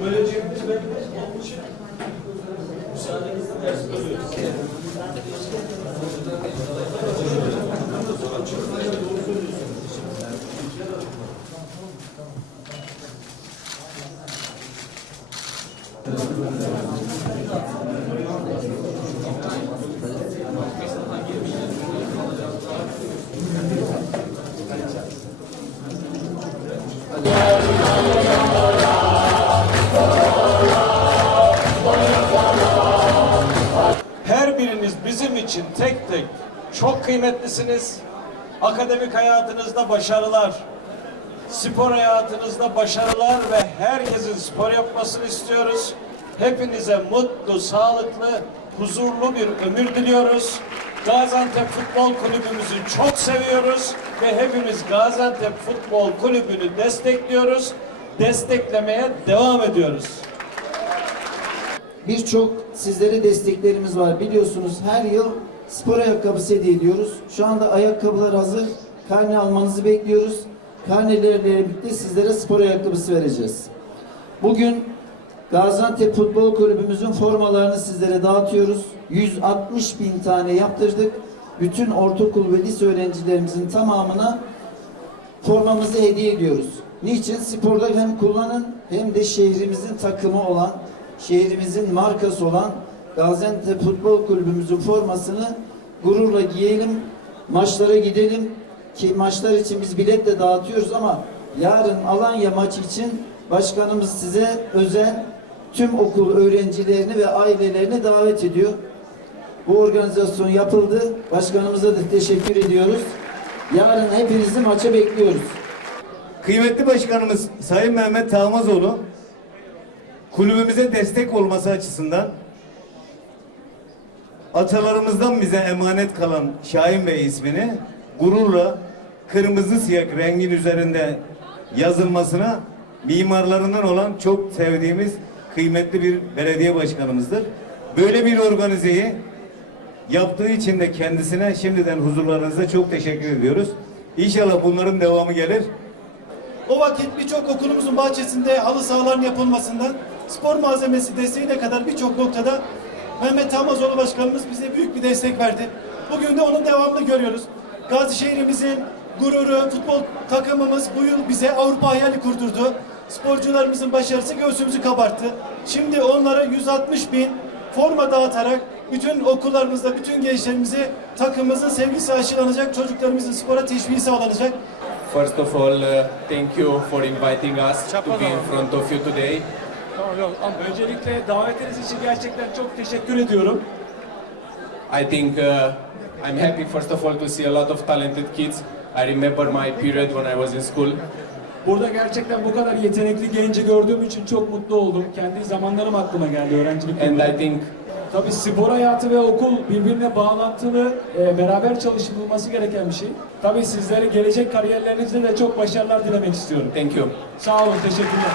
Böleceğimiz belli. Onun için müsaadenizle ders bölüyoruz. Her çok kıymetlisiniz. Akademik hayatınızda başarılar, spor hayatınızda başarılar ve herkesin spor yapmasını istiyoruz. Hepinize mutlu, sağlıklı, huzurlu bir ömür diliyoruz. Gaziantep Futbol Kulübümüzü çok seviyoruz ve hepimiz Gaziantep Futbol Kulübü'nü destekliyoruz. Desteklemeye devam ediyoruz. Birçok sizlere desteklerimiz var. Biliyorsunuz her yıl spor ayakkabısı hediye ediyoruz. Şu anda ayakkabılar hazır. Karne almanızı bekliyoruz. Karnelerle birlikte sizlere spor ayakkabısı vereceğiz. Bugün Gaziantep Futbol Kulübümüzün formalarını sizlere dağıtıyoruz. 160 bin tane yaptırdık. Bütün ortaokul ve lise öğrencilerimizin tamamına formamızı hediye ediyoruz. Niçin? Sporda hem kullanın hem de şehrimizin takımı olan, şehrimizin markası olan Gaziantep Futbol Kulübümüzün formasını gururla giyelim, maçlara gidelim ki maçlar için biz bilet de dağıtıyoruz ama yarın Alanya maçı için başkanımız size özel tüm okul öğrencilerini ve ailelerini davet ediyor. Bu organizasyon yapıldı. Başkanımıza da teşekkür ediyoruz. Yarın hepinizi maça bekliyoruz. Kıymetli Başkanımız Sayın Mehmet Tağmazoğlu kulübümüze destek olması açısından atalarımızdan bize emanet kalan Şahin Bey ismini gururla kırmızı siyah rengin üzerinde yazılmasına mimarlarından olan çok sevdiğimiz kıymetli bir belediye başkanımızdır. Böyle bir organizeyi yaptığı için de kendisine şimdiden huzurlarınızda çok teşekkür ediyoruz. İnşallah bunların devamı gelir. O vakit birçok okulumuzun bahçesinde halı sahaların yapılmasından spor malzemesi desteğine kadar birçok noktada Mehmet Tamazoğlu Başkanımız bize büyük bir destek verdi. Bugün de onun devamını görüyoruz. Gazi şehrimizin gururu, futbol takımımız bu yıl bize Avrupa hayali kurdurdu. Sporcularımızın başarısı göğsümüzü kabarttı. Şimdi onlara 160 bin forma dağıtarak bütün okullarımızda bütün gençlerimizi takımımızın sevgisi aşılanacak, çocuklarımızın spora teşviği sağlanacak. First of all, uh, thank you for inviting us to be in front of you today. Tamam yok. Ama Öncelikle davetiniz için gerçekten çok teşekkür ediyorum. I think uh, I'm happy, first of all, to see a lot of talented kids. I remember my period when I was in school. Burada gerçekten bu kadar yetenekli genci gördüğüm için çok mutlu oldum. Kendi zamanlarım aklıma geldi öğrencilik And. I think Tabii spor hayatı ve okul birbirine bağlantılı, e, beraber çalışılması gereken bir şey. Tabii sizlere gelecek kariyerlerinizde de çok başarılar dilemek istiyorum. thank you. Sağ olun, teşekkürler.